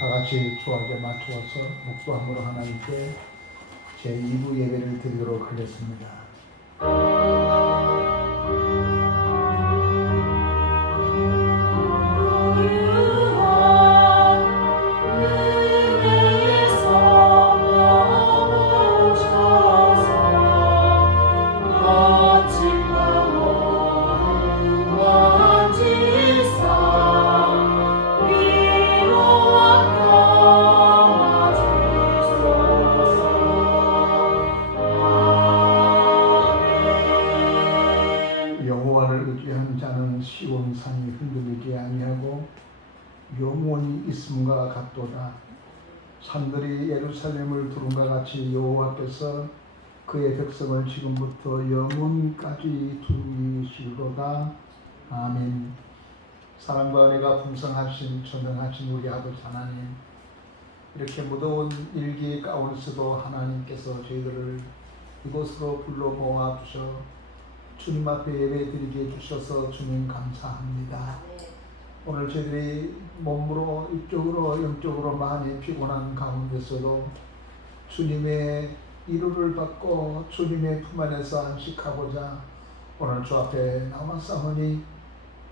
다 같이 조화에 맞추어서 묵도함으로 하나님께 제2부 예배를 드리도록 하겠습니다. 시온 산이 흔들리지 아니하고 영원히 있음과 같도다. 산들이 예루살렘을 두른과 같이 여호와께서 그의 백성을 지금부터 영원까지 두리시리로다. 아멘. 사랑과 은혜가 풍성하신 전능하신 우리 아버지 하나님, 이렇게 무더운 일기 가운데서도 하나님께서 저희들을 이곳으로 불러 모아 주셔 주님 앞에 예배드리게 해주셔서 주님 감사합니다. 오늘 저희들이 몸으로 육적으로 영적으로 많이 피곤한 가운데서도 주님의 위로를 받고 주님의 품 안에서 안식하고자 오늘 주 앞에 나와사오니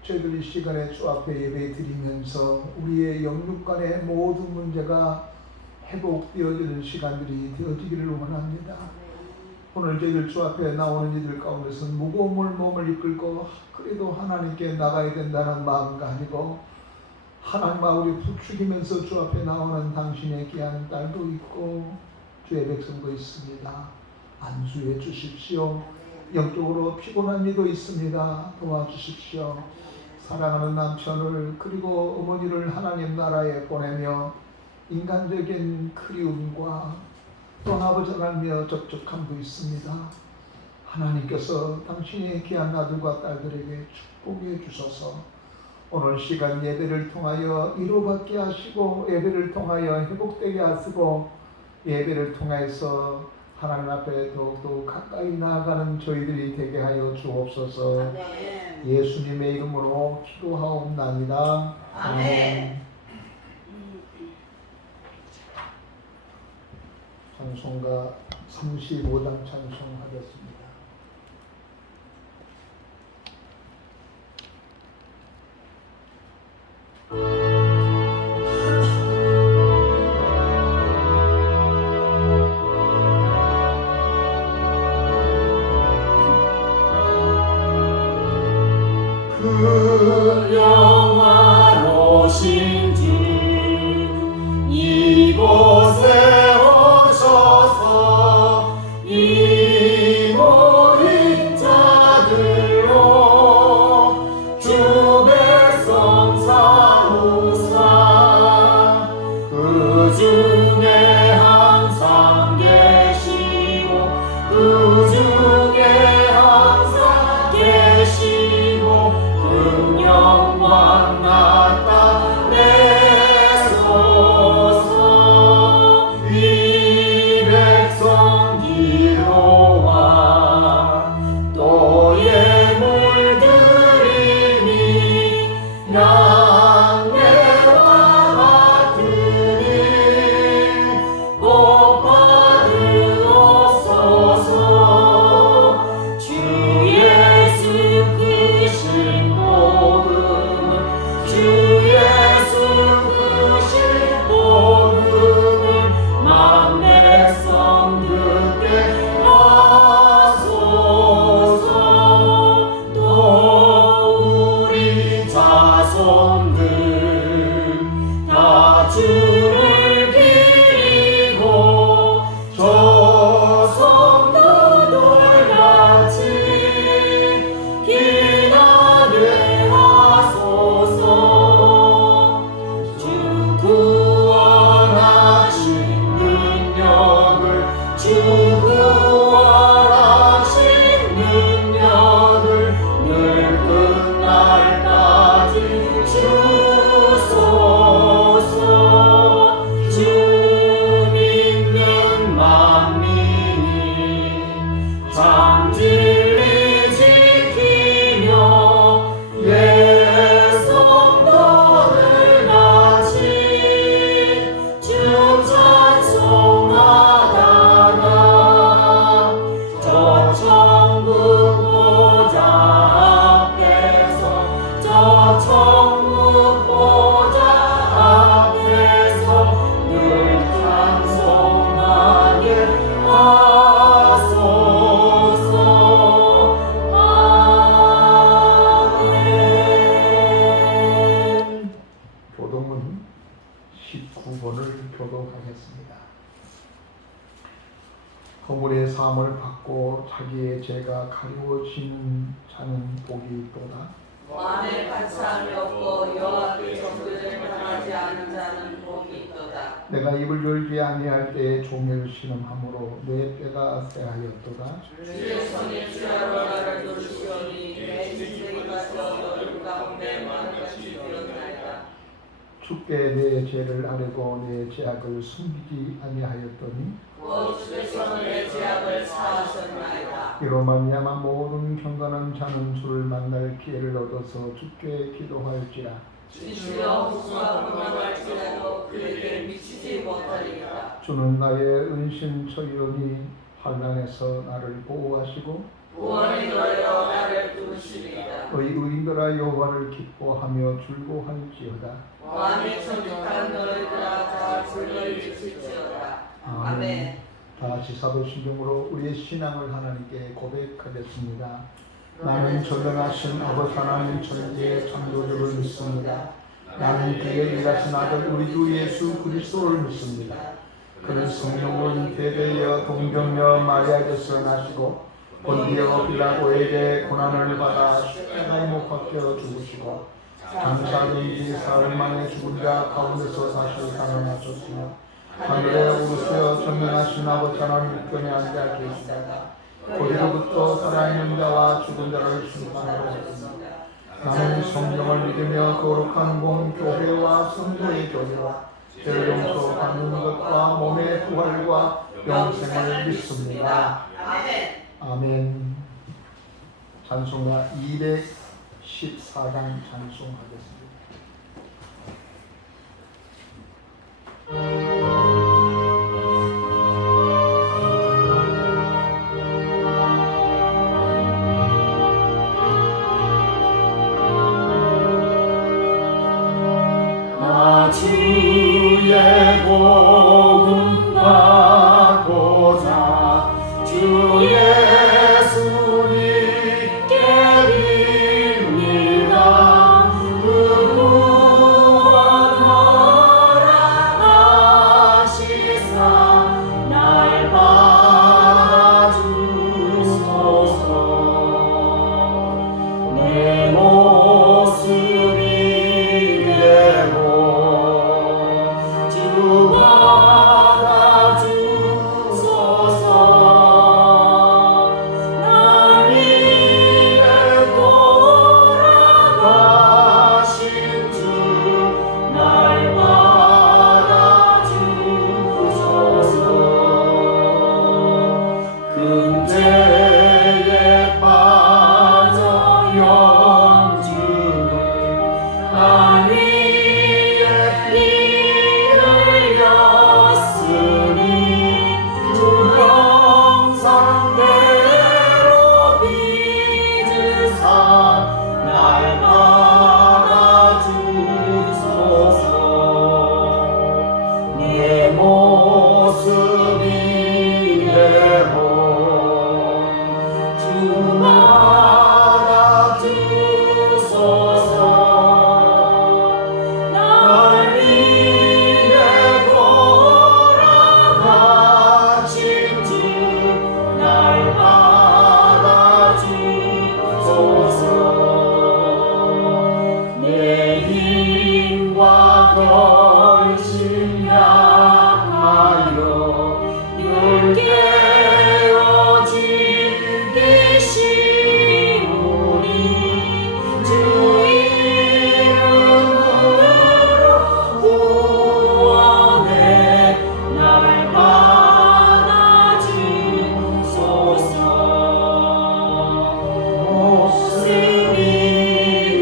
저희들이 시간에 주 앞에 예배드리면서 우리의 영육 간의 모든 문제가 회복되어지는 시간들이 되어지기를 원합니다. 오늘 저희들 주 앞에 나오는 이들 가운데서 무거운 몸을 이끌고 그래도 하나님께 나가야 된다는 마음 가지고 하나님 마음을 부추기면서 주 앞에 나오는 당신의 귀한 딸도 있고 주의 백성도 있습니다. 안수해 주십시오. 영적으로 피곤한 이도 있습니다. 도와주십시오. 사랑하는 남편을 그리고 어머니를 하나님 나라에 보내며 인간적인 그리움과 또 아버지 하나님의 적적함도 있습니다. 하나님께서 당신의 귀한 아들과 딸들에게 축복해 주셔서 오늘 시간 예배를 통하여 위로받게 하시고 예배를 통하여 회복되게 하시고 예배를 통해서 하나님 앞에 더욱더 가까이 나아가는 저희들이 되게 하여 주옵소서. 아멘. 예수님의 이름으로 기도하옵나이다. 아멘. 찬송가 35장 찬송하겠습니다. 그 영화로신 주 이곳에 오셔서 이곳 19번을 교독하겠습니다. 허물의 사함을 받고 자기의 죄가 가리워지는 자는 복이 있도다. 만에 가차함이 없고 여호와께 정죄를 당하지 않은 자는 복이 있도다. 내가 입을 열지 아니할 때에 종일 신음함으로 내 뼈가 쇠하였도다. 주의 손이 주야로 나를 도우시오니 내 진생이가 너를 가운데 만같이 되었나이다. 주께 내 죄를 아뢰고 내 죄악을 숨기지 아니하였더니 곧 주께서는 내 죄악을 사하셨나이다. 이로 말미암아 모든 경건한 자는 주를 만날 기회를 얻어서 주께 기도할지라. 주여 복수가 분명할지라도 그에게 미치지 못하리이다. 주는 나의 은신처이오니 환난에서 나를 보호하시고 구원의 노래로 나를 부르시리이다. 너희 의인들아 여호와를 기뻐하며 즐거워할지어다. 왕의 천직한 너희들아 다 불러일으킬지어다. 아멘. 다 같이 사도신경으로 우리의 신앙을 하나님께 고백하겠습니다. 나는 전능하신 아버지 하나님 천지의 창조주를 믿습니다. 나는 그의 일하신 아들 우리 주 예수 그리스도를 믿습니다. 그는 성령으로 잉태되어 동정녀 마리아에게서 나시고 본디오 빌라도에게 고난을 받아 십자가에 못 박혀 죽으시고 장사되기 사흘 만에 죽은 자 가운데서 다시 살아나셨으며 하늘에 오르시어 전능하신 아버지 하나님 우편에 앉아 계시다가 거기로부터 살아있는 자와 죽은 자를 심판하러 오셨습니다. 나는 성령을 믿으며 거룩한 공교회와 성도의 교회와 죄를 용서받는 것과 몸의 부활과 영생을 믿습니다. 아멘. 아멘. 찬송가 214장 찬송하겠습니다. 주의 복음 받고자 주 예수님께 빕니다. 그 구원하라 하시사 날 받아주소서. 내 모습이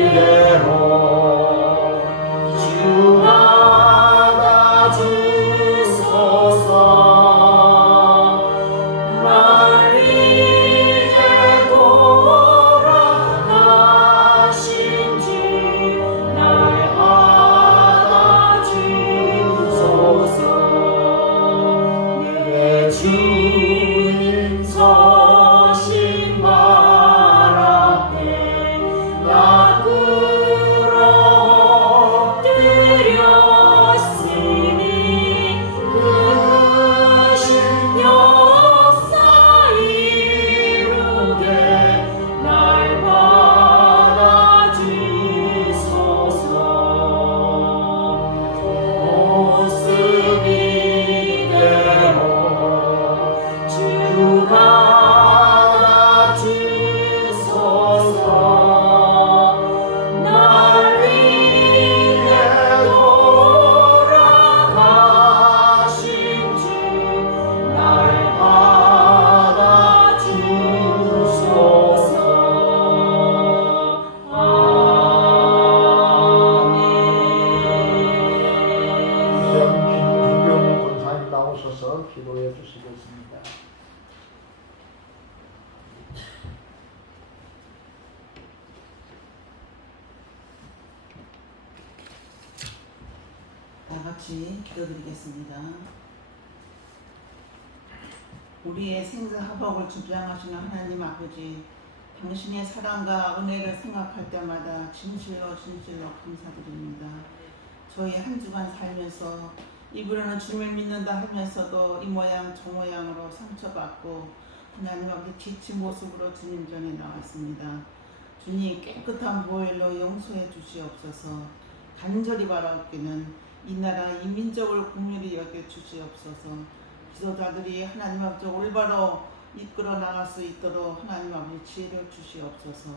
되고 주가 다 같이 기도드리겠습니다. 우리의 생사화복을 주장하시는 하나님 아버지, 당신의 사랑과 은혜를 생각할 때마다 진실로 감사드립니다. 저희 한 주간 살면서 입으로는 주님을 믿는다 하면서도 이 모양 저 모양으로 상처받고 하나님 아버지 지친 모습으로 주님 전에 나왔습니다. 주님 깨끗한 보혈로 용서해 주시옵소서. 간절히 바라옵기는 이 나라 이 민족을 긍휼히 여겨 주시옵소서. 지도자들이 하나님 아버지 올바로 이끌어 나갈 수 있도록 하나님 아버지 지혜를 주시옵소서.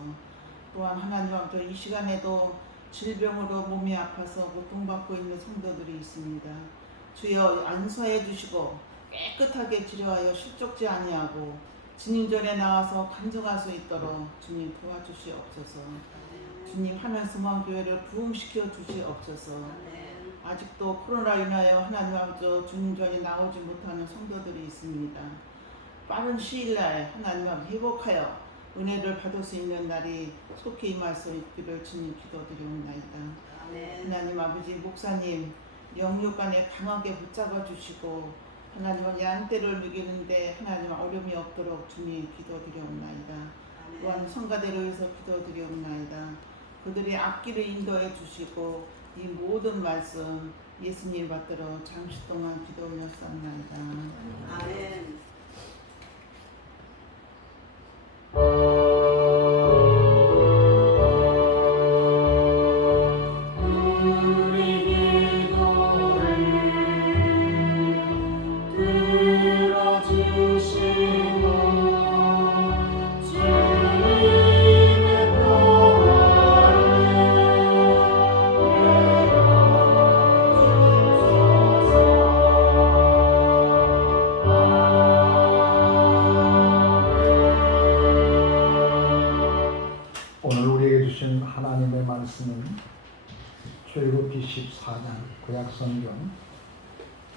또한 하나님 아버지 이 시간에도 질병으로 몸이 아파서 고통받고 있는 성도들이 있습니다. 주여 안수해 주시고 깨끗하게 치료하여 실족지 아니하고 주님 전에 나와서 간증할 수 있도록 주님 도와주시옵소서. 주님 하늘소망교회를 부흥시켜 주시옵소서. 아직도 코로나로 인하여 하나님 아버지 주님 전에 나오지 못하는 성도들이 있습니다. 빠른 시일날 하나님 아버지 회복하여 은혜를 받을 수 있는 날이 속히 임할 수 있기를 주님 기도드리옵나이다. 하나님 아버지 목사님 영육간에 강하게 붙잡아 주시고 하나님은 양떼를 먹이는데 하나님 어려움이 없도록 주님 기도드리옵나이다. 또한 성가대를 위해서 기도드리옵나이다. 그들의 앞길을 인도해 주시고 이 모든 말씀 예수님 받들어 잠시 동안 기도 올렸사옵나이다. 아멘. 오늘 우리에게 주신 하나님의 말씀은 출애굽기 14장, 구약성경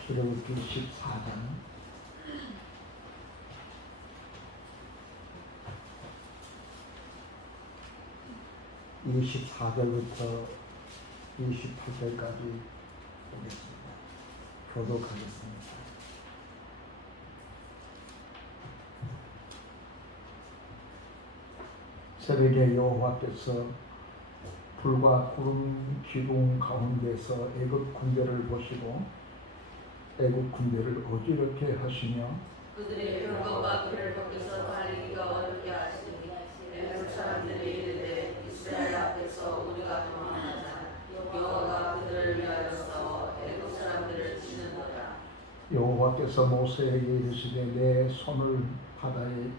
출애굽기 14장 24절부터 28절까지 보겠습니다. 교독하겠습니다. 새벽에 여호와께서 불과 구름 기둥 가운데서 애굽 군대를 보시고 애굽 군대를 어지럽게 하시며 그들의 벽과 그를 벗겨서 달리기가 어렵게 하시니 애굽 사람들이 이르되 이스라엘 앞에서 우리가 도망하자. 여호와가 그들을 위하여 싸워 애굽 사람들을 치는도다. 여호와께서 모세에게 이르시되 내 손을 바다에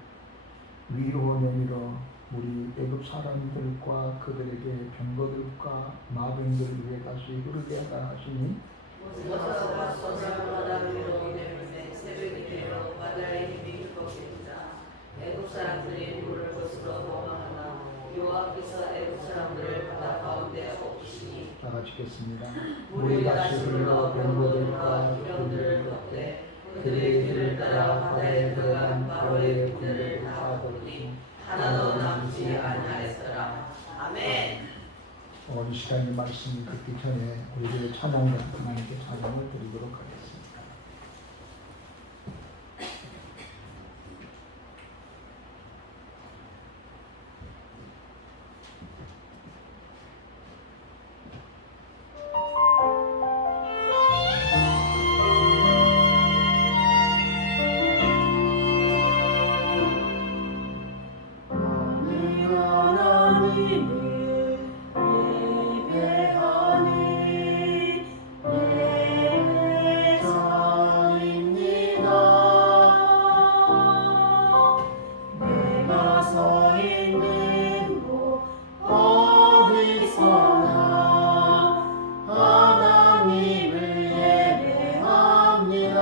위로 내밀어 우리 애굽 사람들과 그들에게 병거들과 마병들 위에 다시 흐르게 하라 하시니 모세가 손을 바다 위로 내밀매 새벽이 되어 바다의 힘이 꺾게 되자 애굽 사람들이 물을 곳으로 도망하나 여호와께서 애굽 사람들을 바다 가운데 엎으시니 다 같이 읽겠습니다. 물이 다시 흘러 병거들과 기병들을 덮되 그들의 길을 따라 바다에 들어간 바로의 군대를 다 거두니 하나도 남지 아니하였더라. 아멘. 이 시간의 말씀이 듣기 전에 우리의 찬양과 하나님께 찬양을 드리도록 하겠습니다. 하나님을 예배합니다.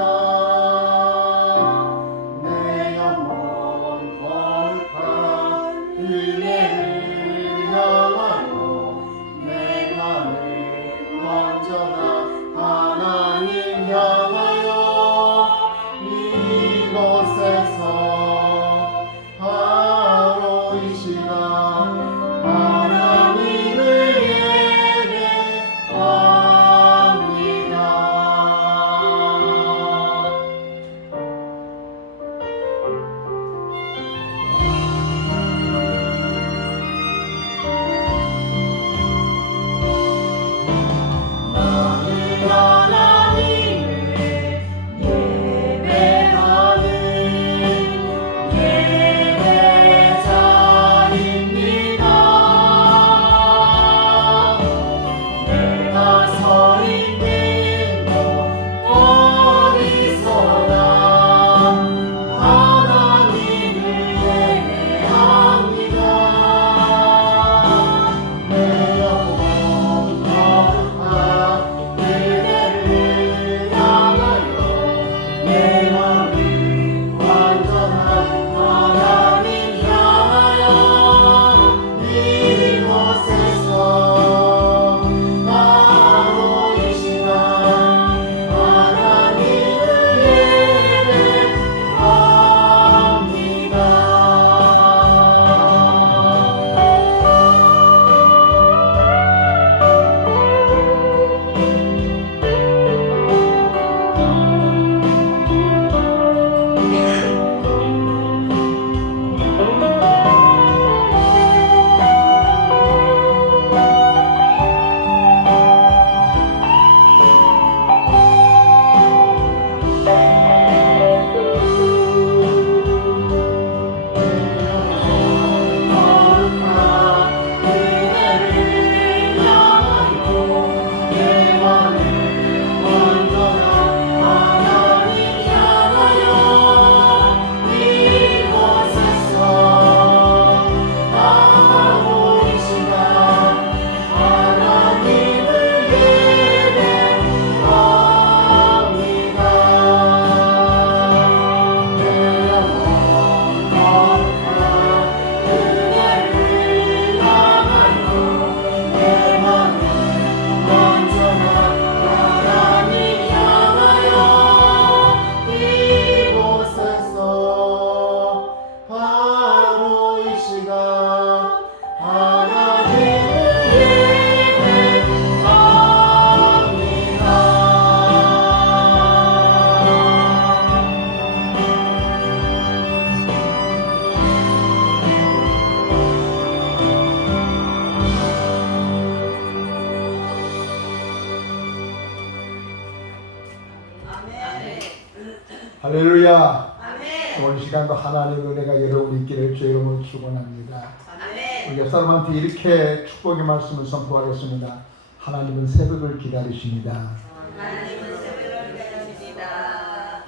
할렐루야. 아멘. 오늘 시간도 하나님의 은혜가 여러분 있기를 주 이름으로 축원합니다. 아멘. 우리 옆 사람한테 이렇게 축복의 말씀을 선포하겠습니다. 하나님은 새벽을 기다리십니다. 하나님은 새벽을 기다리십니다.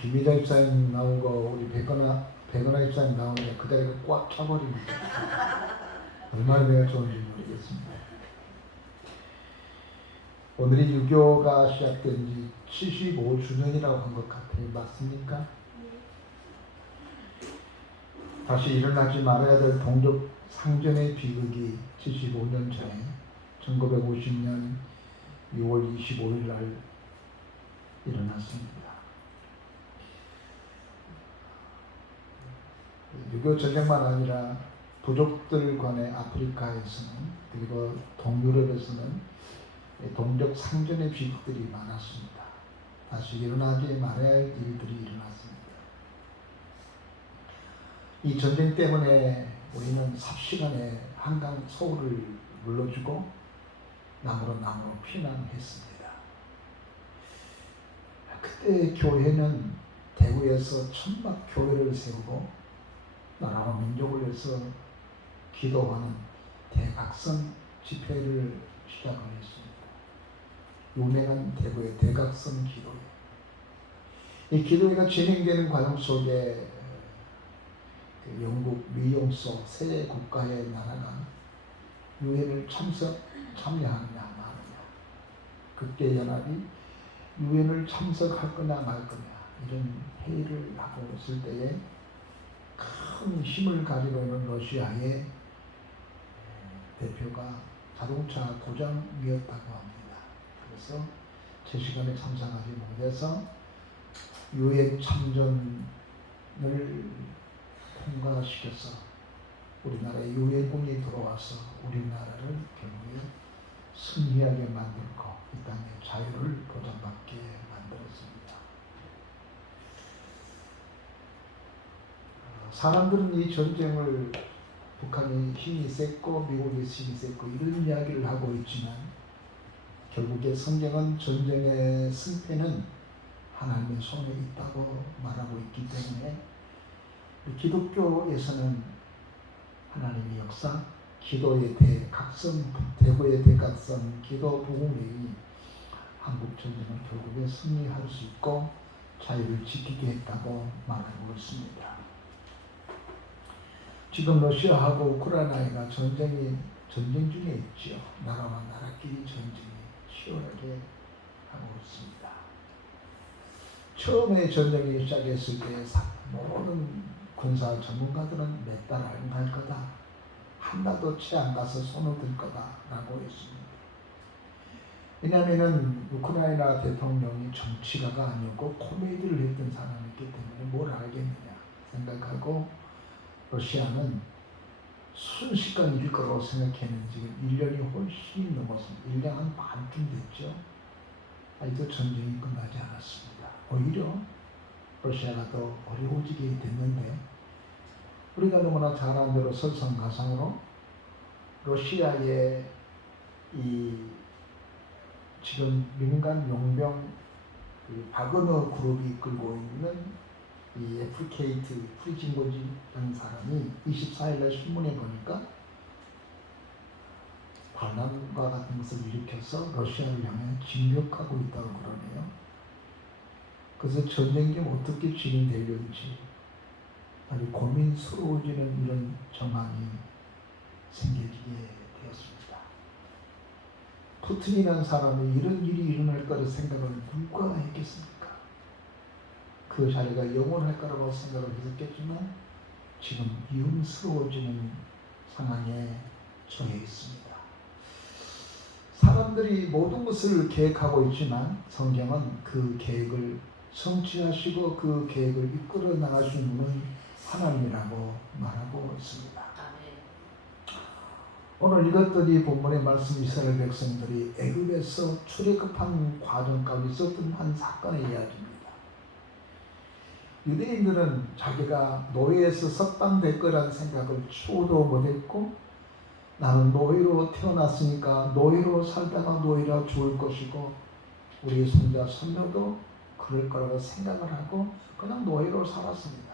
김미자 입사님 나오고 우리 백은하 입사님 나오는데 그 자리가 꽉 차버립니다. 얼마나 내가 좋은지 모르겠습니다. 오늘이 유교가 시작된 지 75주년이라고 한 것 같아요. 맞습니까? 다시 일어나지 말아야 될 동족 상전의 비극이 75년 전에 1950년 6월 25일 날 일어났습니다. 유교 전쟁만 아니라 부족들 간의 아프리카에서는 그리고 동유럽에서는 동족 상전의 비극들이 많았습니다. 다시 일어나지 말아야 할 일들이 일어났습니다. 이 전쟁 때문에 우리는 삽시간에 한강 서울을 물러주고 남으로 피난했습니다. 그때 교회는 대구에서 천막 교회를 세우고 나라와 민족을 위해서 기도하는 대각선 집회를 시작을 했습니다. 유명한 대구의 대각선 기도회. 이 기도회가 진행되는 과정 속에 영국 미용소 세 국가의 나라가 유엔을 참여하느냐 마느냐, 국제연합이 유엔을 참석할 거냐 말 거냐 이런 회의를 하고 있을 때에 큰 힘을 가지고 있는 러시아의 대표가 자동차 고장이었다고 합니다. 그래서 제 시간에 참석하지 못해서 유엔 참전을 통과시켜서 우리나라에 유엔군이 들어와서 우리나라를 결국에 승리하게 만들고 이 땅의 자유를 보장받게 만들었습니다. 사람들은 이 전쟁을 북한이 힘이 셌고 미국이 힘이 셌고 이런 이야기를 하고 있지만 결국에 성경은 전쟁의 승패는 하나님의 손에 있다고 말하고 있기 때문에 기독교에서는 하나님의 역사, 기도의 대각선, 대구의 대각선, 기도 복음이 한국 전쟁을 결국에 승리할 수 있고 자유를 지키게 했다고 말하고 있습니다. 지금 러시아하고 우크라이나가 전쟁 중에 있죠. 나라와 나라끼리 전쟁이 치열하게 하고 있습니다. 처음에 전쟁이 시작했을 때 모든 군사 전문가들은 몇 달 안에 갈 거다. 한 달도 채 안 가서 손을 들 거다라고 했습니다. 왜냐하면 우크라이나 대통령이 정치가가 아니고 코미디를 했던 사람이기 때문에 뭘 알겠느냐 생각하고 러시아는 순식간 이길 거라고 생각했는지 1년이 훨씬 넘었습니다. 1년 한 반쯤 됐죠. 아직도 전쟁이 끝나지 않았습니다. 오히려 러시아가 더 어려워지게 됐는데 우리가 너무나 잘 아는 대로 설상가상으로 러시아의 이 지금 민간 용병 바그너 그룹이 이끌고 있는 이 FKT 프리징고지라는 사람이 24일날 신문에 보니까 반란과 같은 것을 일으켜서 러시아를 향해 진격하고 있다고 그러네요. 그래서 전쟁이 어떻게 진행되려는지 아주 고민스러워지는 이런 정황이 생기게 되었습니다. 푸틴이라는 사람이 이런 일이 일어날 거라 생각을 누가 했겠습니까? 그 자리가 영원할 거라고 생각을 했겠지만 지금 위험스러워지는 상황에 처해 있습니다. 사람들이 모든 것을 계획하고 있지만 성경은 그 계획을 성취하시고 그 계획을 이끌어 나가시는 분은 하나님이라고 말하고 있습니다. 오늘 읽었던 이 본문의 말씀 이스라엘 백성들이 애굽에서 출애굽한 과정 가운데 있었던 한 사건의 이야기입니다. 유대인들은 자기가 노예에서 석방될 거라는 생각을 추호도 못했고 나는 노예로 태어났으니까 노예로 살다가 노예라 죽을 것이고 우리 손자 손녀도 그럴 거라고 생각을 하고 그냥 노예로 살았습니다.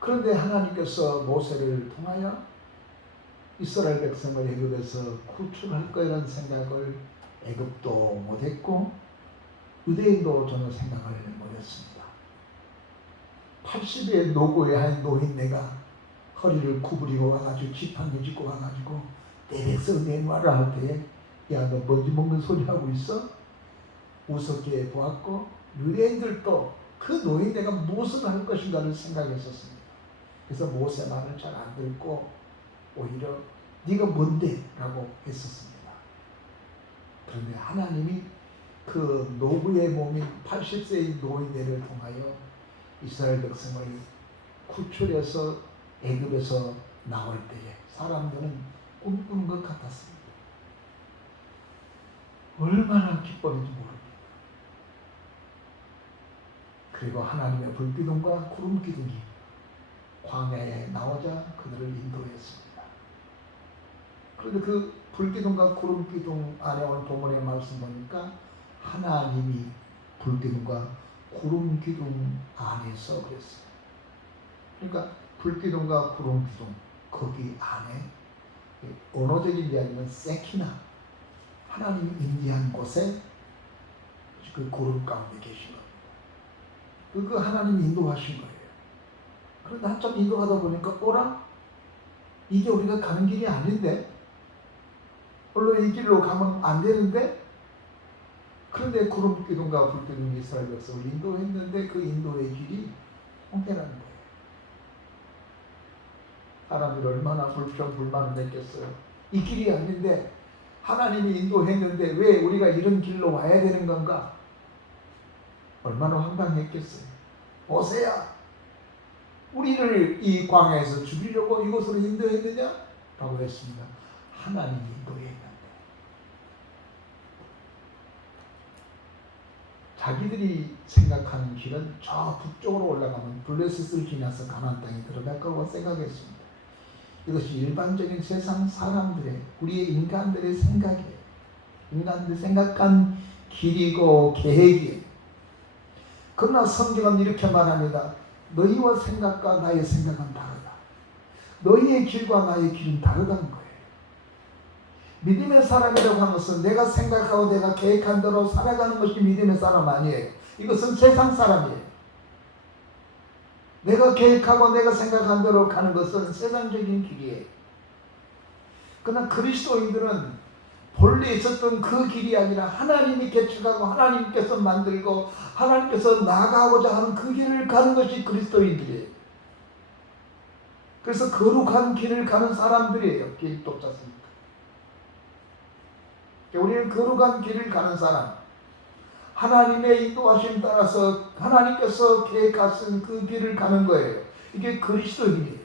그런데 하나님께서 모세를 통하여 이스라엘 백성을 애굽에서 구출할 거라는 생각을 애굽도 못했고 유대인도 저는 생각을 못했습니다. 80의 노고에 한 노인네가 허리를 구부리고 와가지고 지팡이 짚고 와가지고 내 백성 내놔라 할 때에 야 너 먼지 먹는 소리 하고 있어? 우습게 보았고 유대인들도 그 노인네가 무엇을 할 것인가를 생각했었습니다. 그래서 모세 말을 잘 안 듣고 오히려 네가 뭔데? 라고 했었습니다. 그런데 하나님이 그 노부의 몸인 80세의 노인네를 통하여 이스라엘 백성을 구출해서 애굽에서 나올 때에 사람들은 꿈꾸는 것 같았습니다. 얼마나 기뻤는지 모릅니다. 그리고 하나님의 불기둥과 구름기둥이 광야에 나오자 그들을 인도했습니다. 그런데 그 불기둥과 구름기둥 안에 오는 본문의 말씀 보니까 하나님이 불기둥과 구름기둥 안에서 그랬어요. 그러니까 불기둥과 구름기둥 거기 안에 언어적인 이야기는 세키나 하나님이 임재한 곳에 그 구름 가운데 계신 겁니다. 그 하나님이 인도하신 거예요. 그런데 한참 인도하다 보니까 오라? 이게 우리가 가는 길이 아닌데? 원래 이 길로 가면 안 되는데? 그런데 구름기둥과 불기둥이 이스라엘 백성을 인도했는데 그 인도의 길이 홍해라는 거예요. 사람들이 얼마나 불평불만을 냈겠어요. 이 길이 아닌데 하나님이 인도했는데 왜 우리가 이런 길로 와야 되는 건가? 얼마나 황당했겠어요. 모세야, 우리를 이 광야에서 죽이려고 이곳으로 인도했느냐? 라고 했습니다. 하나님이 인도했는데 자기들이 생각하는 길은 저 북쪽으로 올라가면 블레셋을 지나서 가나안 땅에 들어갈 거라고 생각했습니다. 이것이 일반적인 세상 사람들의 우리의 인간들의 생각이에요. 인간들이 생각한 길이고 계획이에요. 그러나 성경은 이렇게 말합니다. 너희와 생각과 나의 생각은 다르다. 너희의 길과 나의 길은 다르다는 거예요. 믿음의 사람이라고 하는 것은 내가 생각하고 내가 계획한 대로 살아가는 것이 믿음의 사람 아니에요. 이것은 세상 사람이에요. 내가 계획하고 내가 생각한 대로 가는 것은 세상적인 길이에요. 그러나 그리스도인들은 본래 있었던 그 길이 아니라 하나님이 개척하고 하나님께서 만들고 하나님께서 나아가고자 하는 그 길을 가는 것이 그리스도인들이에요. 그래서 거룩한 길을 가는 사람들이에요. 길 똑같습니까? 우리는 거룩한 길을 가는 사람, 하나님의 인도하심 따라서 하나님께서 계획하신 그 길을 가는 거예요. 이게 그리스도인이에요.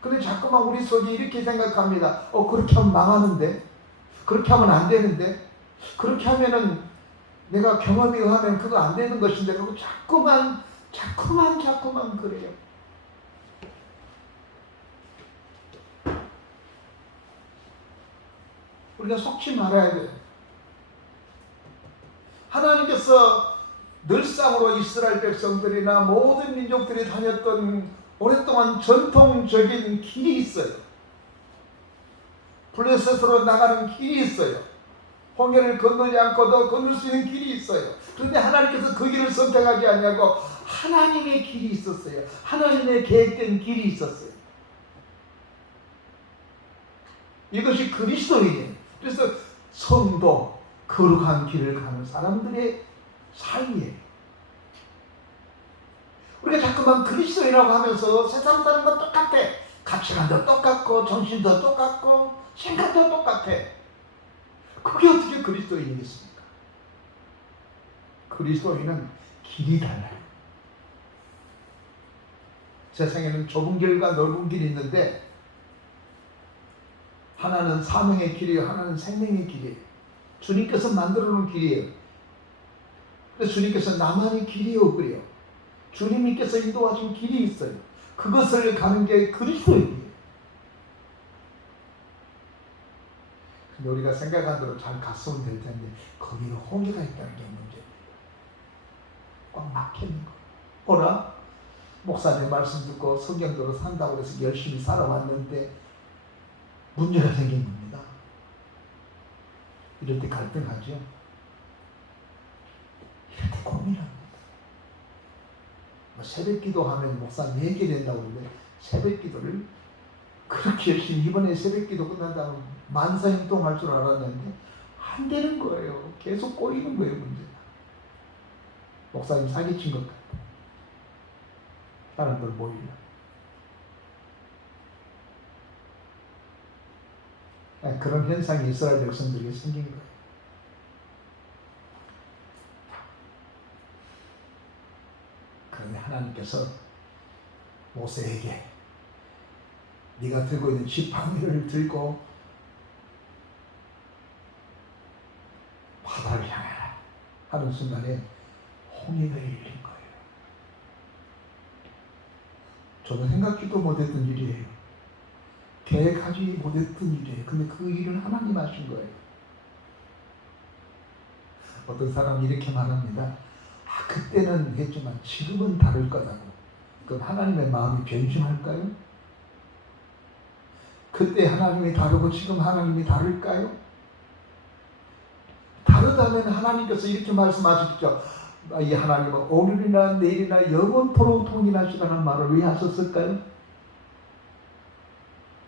근데 자꾸만 우리 속이 이렇게 생각합니다. 그렇게 하면 망하는데, 그렇게 하면 안 되는데, 그렇게 하면은 내가 경험에 의하면 그거 안 되는 것인데, 그리고 자꾸만 그래요. 우리가 속지 말아야 돼요. 하나님께서 늘상으로 이스라엘 백성들이나 모든 민족들이 다녔던 오랫동안 전통적인 길이 있어요. 블레셋으로 나가는 길이 있어요. 홍해를 건너지 않고도 건널 수 있는 길이 있어요. 그런데 하나님께서 그 길을 선택하지 않냐고 하나님의 길이 있었어요. 하나님의 계획된 길이 있었어요. 이것이 그리스도인이에요. 그래서 성도, 거룩한 길을 가는 사람들의 삶이에요. 우리가 자꾸만 그리스도인이라고 하면서 세상 사람과 똑같아. 가치관도 똑같고 정신도 똑같고 생각도 똑같아. 그게 어떻게 그리스도인이겠습니까? 그리스도인은 길이 달라요. 세상에는 좁은 길과 넓은 길이 있는데 하나는 사명의 길이에요. 하나는 생명의 길이에요. 주님께서 만들어 놓은 길이에요. 그래서 주님께서 나만의 길이요 그래요. 주님께서 인도하신 길이 있어요. 그것을 가는 게 그리스도인이에요. 근데 우리가 생각한 대로 잘 갔으면 될 텐데 거기는 홍해가 있다는 게 문제예요. 꽉 막혀있는 거예요. 어라? 목사님 말씀 듣고 성경대로 산다고 해서 열심히 살아왔는데 문제가 생긴 겁니다. 이럴 때 갈등하죠. 이럴 때 고민합니다. 새벽 기도하면 목사님 해결된다고 그러는데 새벽 기도를 그렇게 열심히 이번에 새벽 기도 끝난다면 만사행동할 줄 알았는데 안 되는 거예요. 계속 꼬이는 거예요, 문제가. 목사님 사기친 것 같아. 사람들 모이려. 그런 현상이 이스라엘 백성들에게 생긴 거예요. 그런데 하나님께서 모세에게 네가 들고 있는 지팡이를 들고 바다를 향해라 하는 순간에 홍해가 열린 거예요. 저는 생각지도 못했던 일이에요. 계획하지 못했던 일이에요. 근데 그 일은 하나님 하신 거예요. 어떤 사람이 이렇게 말합니다. 그때는 했지만 지금은 다를 거라고. 그럼 하나님의 마음이 변심할까요? 그때 하나님이 다르고 지금 하나님이 다를까요? 다르다면 하나님께서 이렇게 말씀하셨죠. 이 하나님은 오늘이나 내일이나 영원토록 통일하시라는 말을 왜 하셨을까요?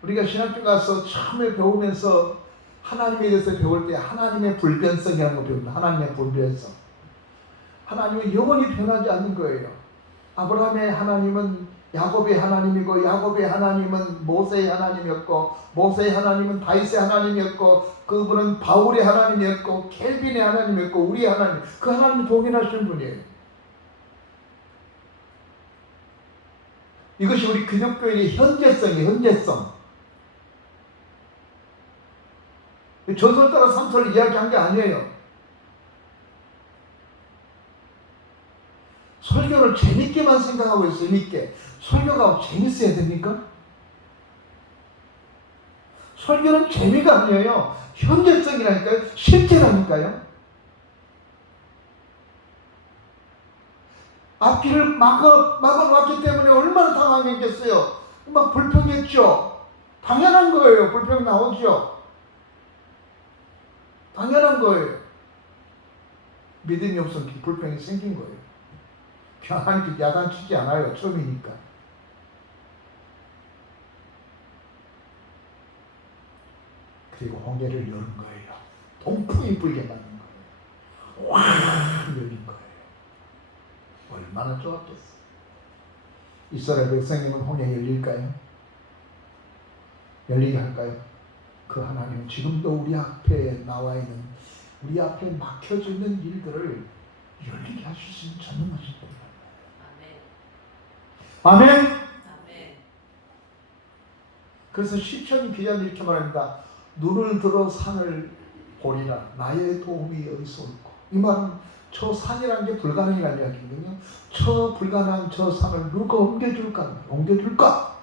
우리가 신학교 가서 처음에 배우면서 하나님에 대해서 배울 때 하나님의 불변성이라는 걸 배웁니다. 하나님의 불변성. 하나님은 영원히 변하지 않는 거예요. 아브라함의 하나님은 야곱의 하나님이고 야곱의 하나님은 모세의 하나님이었고 모세의 하나님은 다윗의 하나님이었고 그분은 바울의 하나님이었고 켈빈의 하나님이었고 우리의 하나님, 그 하나님이 동일하신 분이에요. 이것이 우리 기독교인의 현재성이에요. 현재성. 전설 따라 삼설을 이야기한 게 아니에요. 설교를 재밌게만 생각하고 있어요. 재밌게. 설교가 재밌어야 됩니까? 설교는 재미가 아니에요. 현재성이라니까요. 실제라니까요. 앞길을 막아놨기 때문에 얼마나 당황했겠어요. 막 불평했죠. 당연한 거예요. 불평 나오죠. 당연한 거예요. 믿음이 없으면 불평이 생긴 거예요. 하나님께 야단치지 않아요. 처음이니까. 그리고 홍해를 여는 거예요. 동풍이 불게 만든 거예요. 와 열린 거예요. 얼마나 좋았겠어. 이스라엘 백성님은 홍해 열릴까요? 열리게 할까요? 그 하나님은 지금도 우리 앞에 나와 있는, 우리 앞에 막혀져 있는 일들을 열리게 하실 수 있는 전능하신 분이에요. 아멘. 아멘. 그래서 시편 기자는 이렇게 말합니다. 눈을 들어 산을 보리라. 나의 도움이 어디서 올까? 이 말은 저 산이라는 게 불가능이라는 이야기거든요. 저 불가능한 저 산을 누가 옮겨줄까? 옮겨줄까?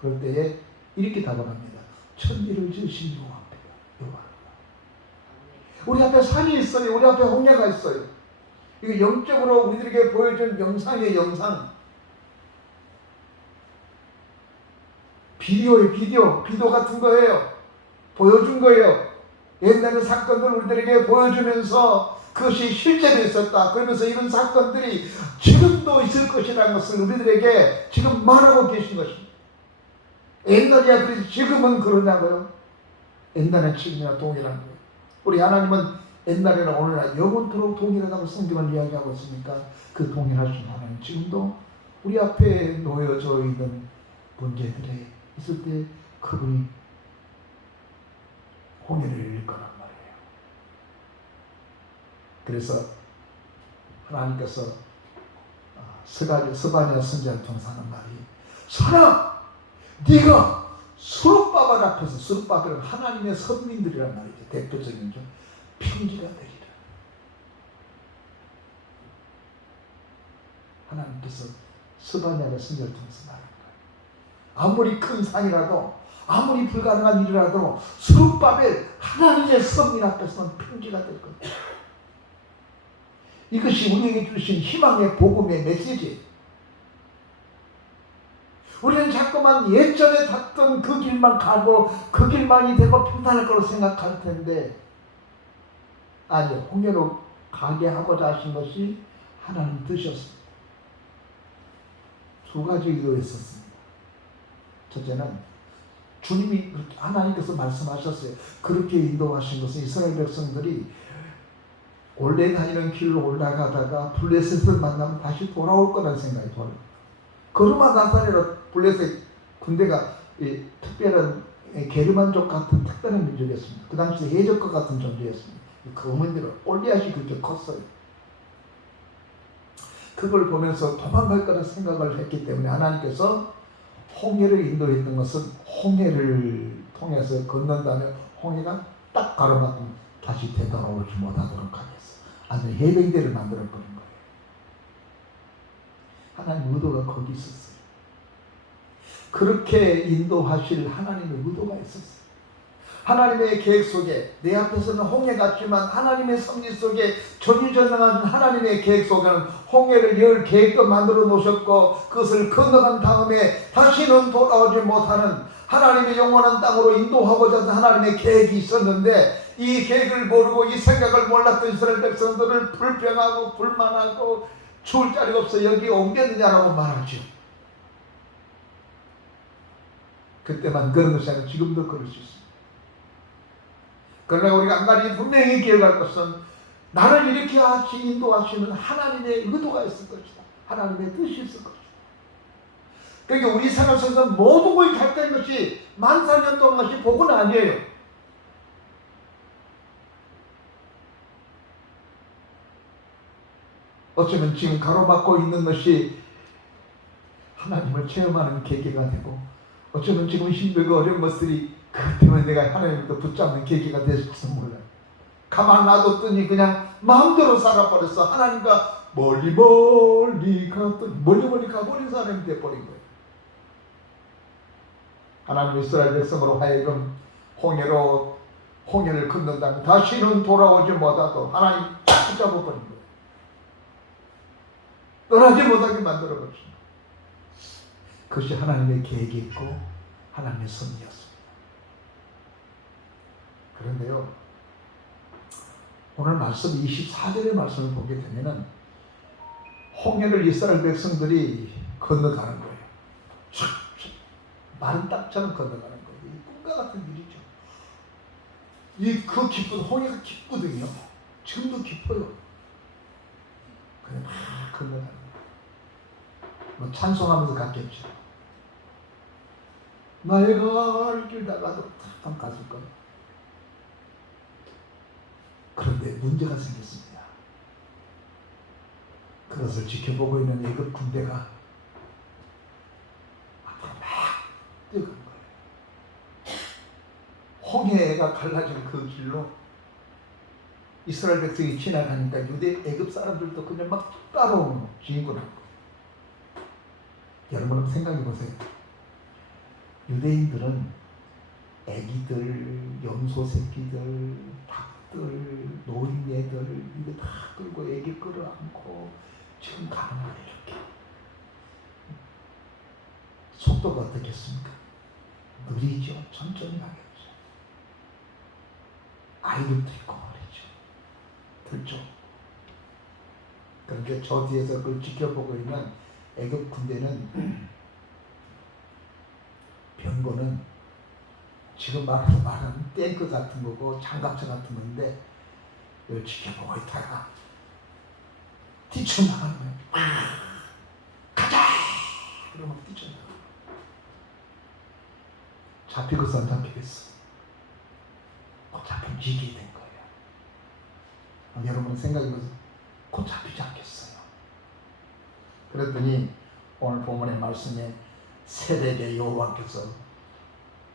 그럴 때에 이렇게 답을 합니다. 천지를 지으신 여호와입니다. 우리 앞에 산이 있어요. 우리 앞에 홍해가 있어요. 이거 영적으로 우리들에게 보여준 영상이에요. 영상. 비디오 같은 거예요. 보여준 거예요. 옛날의 사건들을 우리들에게 보여주면서 그것이 실제로 있었다. 그러면서 이런 사건들이 지금도 있을 것이라는 것을 우리들에게 지금 말하고 계신 것입니다. 옛날이야 그래서 지금은 그러냐고요? 옛날에 지금이나 동일한 거예요. 우리 하나님은 옛날이나 오늘이나 영원토록 동일하다고 성경을 이야기하고 있으니까 그 동일하신 하나님 지금도 우리 앞에 놓여져 있는 문제들에 있을 때 그분이 홍해를 열릴 거란 말이에요. 그래서 하나님께서 스바냐 선지자를 통해서 하는 말이, 사람 네가 스룹바벨 앞에서, 스룹바벨은 하나님의 선민들이란 말이죠. 대표적인 좀 평지가 되리라. 하나님께서 스바냐의 선지자를 통해서 말합니다. 아무리 큰 산이라도 아무리 불가능한 일이라도 스룹바벨 하나님의 성민 앞에서는 평지가 될 겁니다. 이것이 우리에게 주신 희망의 복음의 메시지예요. 우리는 자꾸만 예전에 탔던 그 길만 가고 그 길만이 되고 평탄할 거로 생각할 텐데 아니요, 홍해로 가게 하고자 하신 것이 하나님 뜻이었습니다. 두 가지 의도가 있었습니다. 첫째는 주님이 하나님께서 말씀하셨어요. 그렇게 인도하신 것은 이스라엘 백성들이 원래 다니는 길로 올라가다가 블레셋을 만나면 다시 돌아올 거라는 생각이 들어요. 그루마 나사렛 블레셋 군대가 특별한 게르만족 같은 특별한 민족이었습니다. 그 당시에 해적과 같은 존재였습니다. 그 어머니로 골리앗이 그렇게 컸어요. 그걸 보면서 도망갈 거라 생각을 했기 때문에 하나님께서 홍해를 인도했던 것은 홍해를 통해서 건넌다면 홍해가 딱 가로막으면 다시 되돌아오지 못하도록 하겠어. 아주 해병대를 만들어버린 거예요. 하나님 의도가 거기 있었어요. 그렇게 인도하실 하나님의 의도가 있었어요. 하나님의 계획 속에 내 앞에서는 홍해 같지만 하나님의 섭리 속에 전유전능한 하나님의 계획 속에는 홍해를 열 계획도 만들어 놓으셨고 그것을 건너간 다음에 다시는 돌아오지 못하는 하나님의 영원한 땅으로 인도하고자 하는 하나님의 계획이 있었는데 이 계획을 모르고 이 생각을 몰랐던 이스라엘 백성들을 불평하고 불만하고 죽을 자리가 없어 여기 옮겼느냐라고 말하죠. 그때만 그런 것이 아니라 지금도 그럴 수 있습니다. 그러나 우리가 한 가지 분명히 기억할 것은 나를 이렇게 인도하시는 하나님의 의도가 있을 것이다. 하나님의 뜻이 있을 것이다. 그러니까 우리 생활 속에서 모든 것이 잘된 것이 14,000년 동안 것이 복은 아니에요. 어쩌면 지금 가로막고 있는 것이 하나님을 체험하는 계기가 되고 어쩌면 지금 힘들고 어려운 것들이 그것 때문에 내가 하나님을 붙잡는 계기가 됐을지 몰라요. 가만 놔뒀더니 그냥 마음대로 살아버렸어. 하나님과 멀리 갔더니 멀리 가버린 사람이 돼버린 거예요. 하나님 이스라엘 백성으로 하여금 홍해를 건넌다면 다시는 돌아오지 못하도 하나님 붙잡아버린 거예요. 떠나지 못하게 만들어버렸습니다. 그것이 하나님의 계획이 있고 하나님의 섭리였습니다. 그런데요, 오늘 말씀 24절의 말씀을 보게 되면은 홍해를 이스라엘 백성들이 건너가는 거예요. 마른 땅처럼 건너가는 거예요. 꿈과 같은 일이죠. 그 깊은 홍해가 깊거든요. 지금도 깊어요. 그냥 막 건너가는 거예요. 찬송하면서 갔겠죠. 나의 갈 길 나가도 탁 갔을 거예요. 그런데 문제가 생겼습니다. 그것을 지켜보고 있는 애굽 군대가 앞으로 막 뛰어간 거예요. 홍해가 갈라진 그 길로 이스라엘 백성이 지나가니까 애굽 사람들도 그냥 막 따라오는 거, 진군한 거. 여러분 생각해 보세요. 유대인들은 애기들, 염소 새끼들, 닭들, 노인네들 이거 다 끌고 애기 끌어안고 지금 가는 거예요. 이렇게 속도가 어떻겠습니까? 느리죠. 천천히 가겠죠. 아이들도 있고 말이죠. 들죠. 그런데 저 뒤에서 그걸 지켜보고 있는 애굽 군대는 병거는 지금 말하는 탱크 같은 거고 장갑차 같은 건데 이걸 지켜보고 있다가 뛰쳐나가는 거예요. 가자! 그러면 뛰쳐나가. 잡히고서 안 잡히겠어. 곧 잡히게 된 거예요. 여러분 생각해보세요. 곧 잡히지 않겠어요. 그랬더니 오늘 본문의 말씀에 새벽에 여호와께서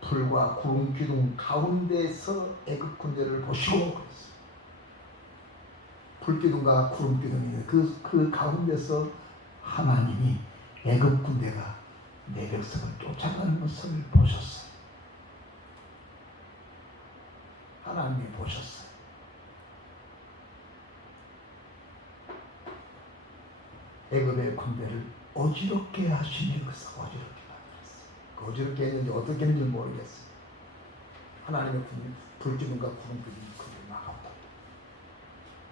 불과 구름 기둥 가운데서 애굽 군대를 보시고 그랬어요. 불기둥과 구름 기둥이 그 가운데서 하나님이 애굽 군대가 내 백성을 쫓아가는 것을 보셨어요. 하나님이 보셨어요. 애굽의 군대를 어지럽게 하시니 그래서 어지럽게 만들었어요. 그 어지럽게 했는지 어떻게 했는지 모르겠어요. 하나님의 불기둥과 구름기둥이 그를 막았다.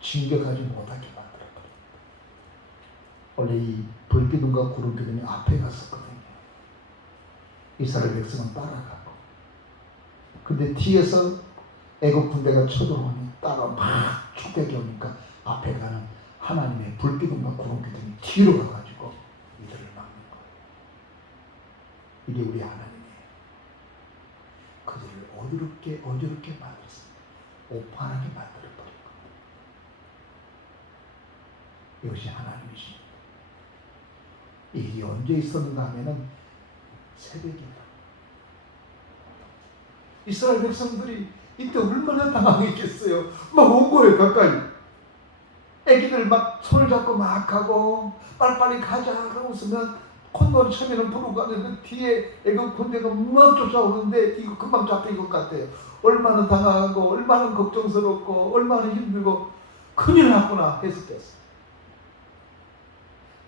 진격하지 못하게 만들었거든요. 원래 이 불기둥과 구름기둥이 앞에 갔었거든요. 이스라엘 백성은 따라가고, 근데 뒤에서 애굽 군대가 쳐들어오니 따라 막 축대기 오니까 앞에 가는 하나님의 불기둥과 구름기둥이 뒤로 가가지고 이들을 막는 거예요. 이게 우리 하나님이에요. 그들을 어지럽게 만들었습니다. 오판하게 만들어버린 겁니다. 이것이 하나님이십니다. 이 일이 언제 있었는가 하면은 새벽이다. 이스라엘 백성들이 이때 얼마나 당황했겠어요. 막 온 거예요, 가까이. 애기들 막 손을 잡고 막 하고 빨리빨리 가자 하고 있으면 콧노래 처음에는 부르고 가는데 뒤에 애굽 군대가 막 쫓아오는데 이거 금방 잡힐 것 같아요. 얼마나 당황하고 얼마나 걱정스럽고 얼마나 힘들고 큰일 났구나 했었겠어요.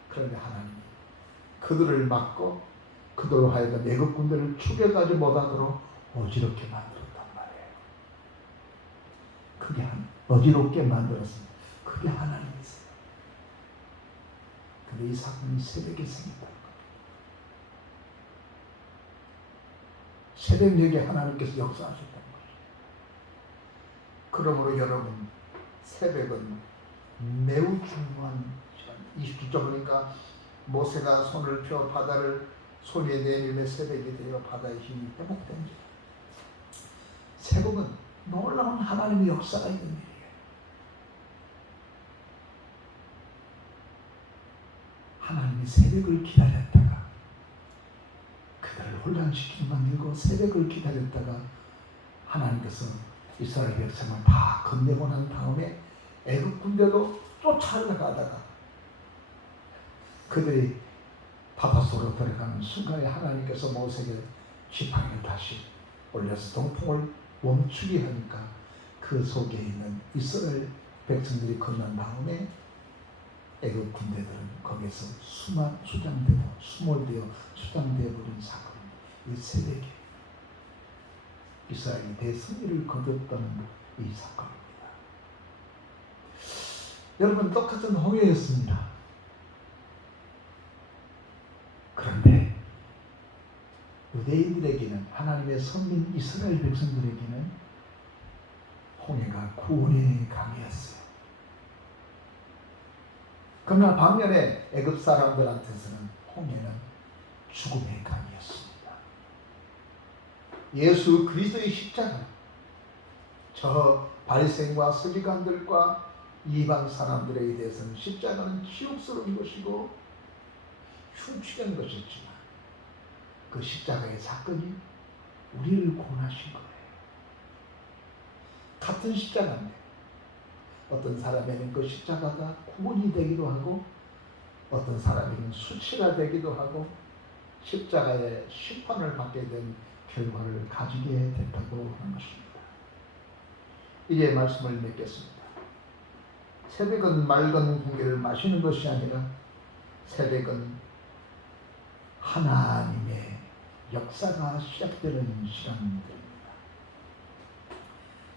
그런데 하나님이 그들을 막고 그들로 하여금 애굽 군대를 추격하지 못하도록 어지럽게 만들었단 말이에요. 그게 어지럽게 만들었습니다. 그게 하나님이세요. 근데 이 사건이 새벽에 생겼다는 겁니다. 새벽녘에 하나님께서 역사하셨다는 거죠. 그러므로 여러분, 새벽은 매우 중요한 시간. 27절 보니까 모세가 손을 펴 바다를 소리에 내밀며 새벽이 되어 바다의 힘이 회복됩니다. 새벽은 놀라운 하나님의 역사가 있는 일이에요. 하나님이 새벽을 기다렸다가 그들을 혼란시키는 만들고 새벽을 기다렸다가 하나님께서 이스라엘 백성을 다 건네고 난 다음에 애굽 군대도 쫓아가다가 그들이 바닷속으로 들어가는 순간에 하나님께서 모세에게 지팡이를 다시 올려서 동풍을 멈추게 하니까 그 속에 있는 이스라엘 백성들이 건넌 다음에 애굽 군대들은 거기에서 수장되어 수몰되어 수장되어 버린 사건입니다. 이 새벽에 이스라엘이 대승리를 거뒀던 이 사건입니다. 여러분, 똑같은 홍해였습니다. 그런데 유대인들에게는, 하나님의 선민 이스라엘 백성들에게는 홍해가 구원의 강이었어요. 그러나 반면에 애굽 사람들한테서는 홍해는 죽음의 강이었습니다. 예수 그리스도의 십자가, 저 바리새인과 서기관들과 이방 사람들에 대해서는 십자가는 치욕스러운 것이고 흉측한 것이지만 그 십자가의 사건이 우리를 구원하신 거예요. 같은 십자가인데 어떤 사람에게는 그 십자가가 구원이 되기도 하고 어떤 사람에게는 수치가 되기도 하고 십자가의 심판을 받게 된 결과를 가지게 됐다고 하는 것입니다. 이제 말씀을 맺겠습니다. 새벽은 맑은 공기를 마시는 것이 아니라 새벽은 하나님의 역사가 시작되는 시간입니다.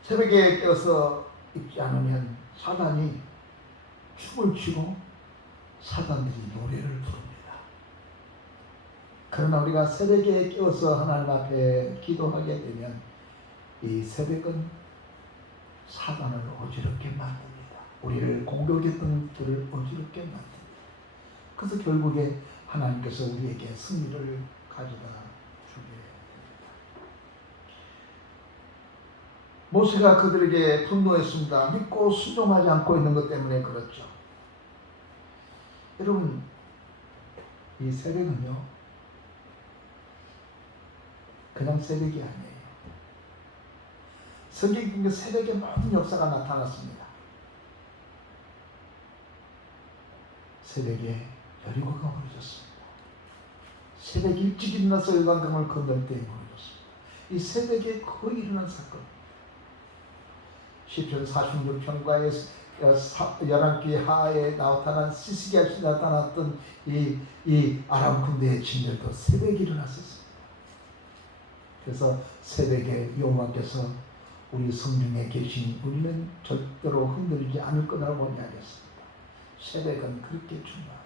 새벽에 깨어서 있지 않으면 사단이 춤을 추고 사단들이 노래를 부릅니다. 그러나 우리가 새벽에 깨어서 하나님 앞에 기도하게 되면 이 새벽은 사단을 어지럽게 만듭니다. 우리를 공격했던 들을 어지럽게 만듭니다. 그래서 결국에 하나님께서 우리에게 승리를 가져다 주게 됩니다. 모세가 그들에게 분노했습니다. 믿고 순종하지 않고 있는 것 때문에 그렇죠. 여러분, 이 새벽은요, 그냥 새벽이 아니에요. 성경 새벽에 모든 역사가 나타났습니다. 새벽에 여리고가 무너졌습니다. 새벽 일찍 일어나서 요단강을 건널 때 무너졌습니다. 이 새벽에 거의 일어난 사건. 시편 46편과의 11기 하에 나타난 시스기야시 나타났던 이 아람 군대의 진열도 새벽에 일어났었습니다. 그래서 새벽에 여호와께서 우리 성중에 계신 우리는 절대로 흔들리지 않을 거라고 이야기했습니다. 새벽은 그렇게 중요합니다.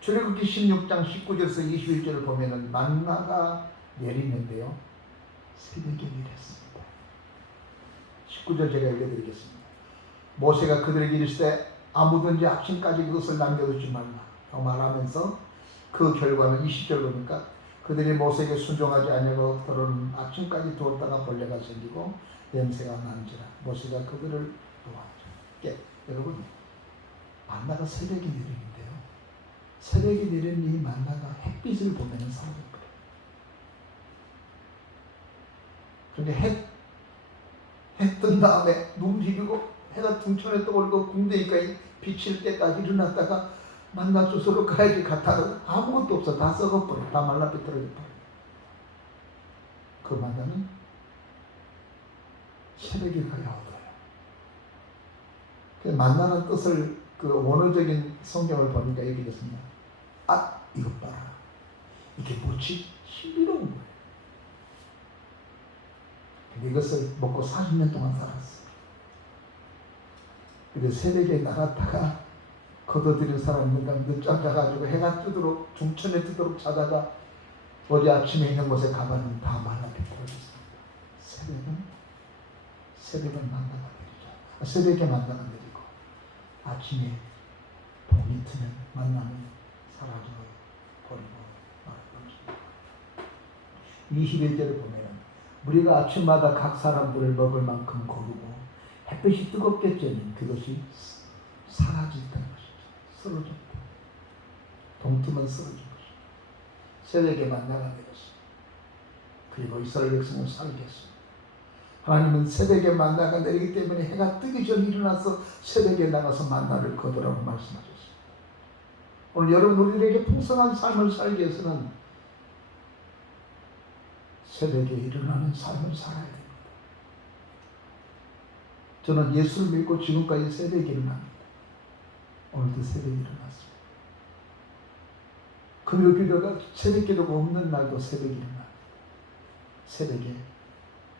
출애굽기 16장 19절에서 21절을 보면은 만나가 내리는데요, 새벽에 내렸습니다. 19절 제가 읽어드리겠습니다. 모세가 그들에게 이르시되 아무든지 아침까지 그것을 남겨두지 말라 말하면서 그 결과는 20절 보니까 그들이 모세에게 순종하지 아니하고 더러는 아침까지 두었다가 벌레가 생기고 냄새가 나는지라 모세가 그들을 도왔죠. 여러분, 만나가 새벽에 내리는데요, 새벽에 내린 이 만나가 햇빛을 보면은 사라질 거예요. 그런데 해 뜬 다음에 눈 비비고 해가 등천에 떠오르고 궁대기까지 비칠 때까지 일어났다가 만나 주소로 가야지 갔다가 아무것도 없어. 다 썩어버려. 다 말라 비틀어져 버려. 그 만나는 새벽에 가야 얻어요. 그 만나는 뜻을 그 원어적인 성경을 보니까 이렇게 됐습니다. 아, 이것 봐라. 이게 뭐지? 신비로운 거예요. 근데 이것을 먹고 40년 동안 살았어. 근데 새벽에 나갔다가 걷어들인 사람인가 늦잠 자가지고 해가 뜨도록 중천에 뜨도록 자다가 어제 아침에 있는 곳에 가봤는데 다 말라 비틀어졌습니다. 새벽은 만나가 내리죠. 새벽에 만나가 내리고 아침에 봄이 트면 만나는 사라져 버리고 말아버립니다. 21절을 보면 우리가 아침마다 각 사람들을 먹을 만큼 거두고 햇빛이 뜨겁겠지만 그것이 사라졌다는 것이죠. 쓰러졌다. 동트면 쓰러진 것이죠. 새벽에 만나가 내렸습니다. 그리고 이스라엘 백성은 살겠습니다. 하나님은 새벽에 만나가 내리기 때문에 해가 뜨기 전에 일어나서 새벽에 나가서 만나를 거두라고 말씀하셨습니다. 오늘 여러분 우리들에게 풍성한 삶을 살기 위해서는 새벽에 일어나는 삶을 살아야 됩니다. 저는 예수를 믿고 지금까지 새벽에 일어납니다. 오늘도 새벽에 일어났습니다. 금요 기도가 새벽 기도가 없는 날도 새벽에 일어납니다. 새벽에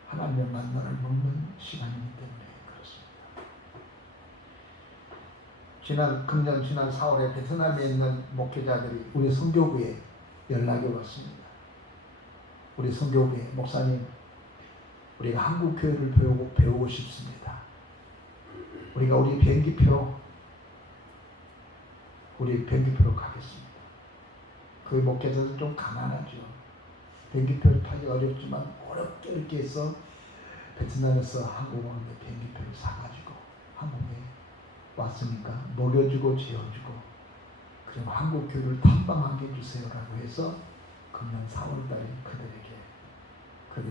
하나님의 만나를 먹는 시간이기 때문에 그렇습니다. 금년 지난 4월에 베트남에 있는 목회자들이 우리 선교부에 연락이 왔습니다. 우리 선교부에 목사님, 우리가 한국 교회를 배우고 싶습니다. 우리가 우리 비행기표로 가겠습니다. 그 목회자들은 좀 가난하죠. 비행기표를 타기 어렵지만 어렵게 이렇게 해서 베트남에서 한국 오는데 비행기표를 사가지고 한국에 왔으니까 먹여주고 재워주고 그리고 한국 교회를 탐방하게 해주세요라고 해서 금년 4월달에 그들에게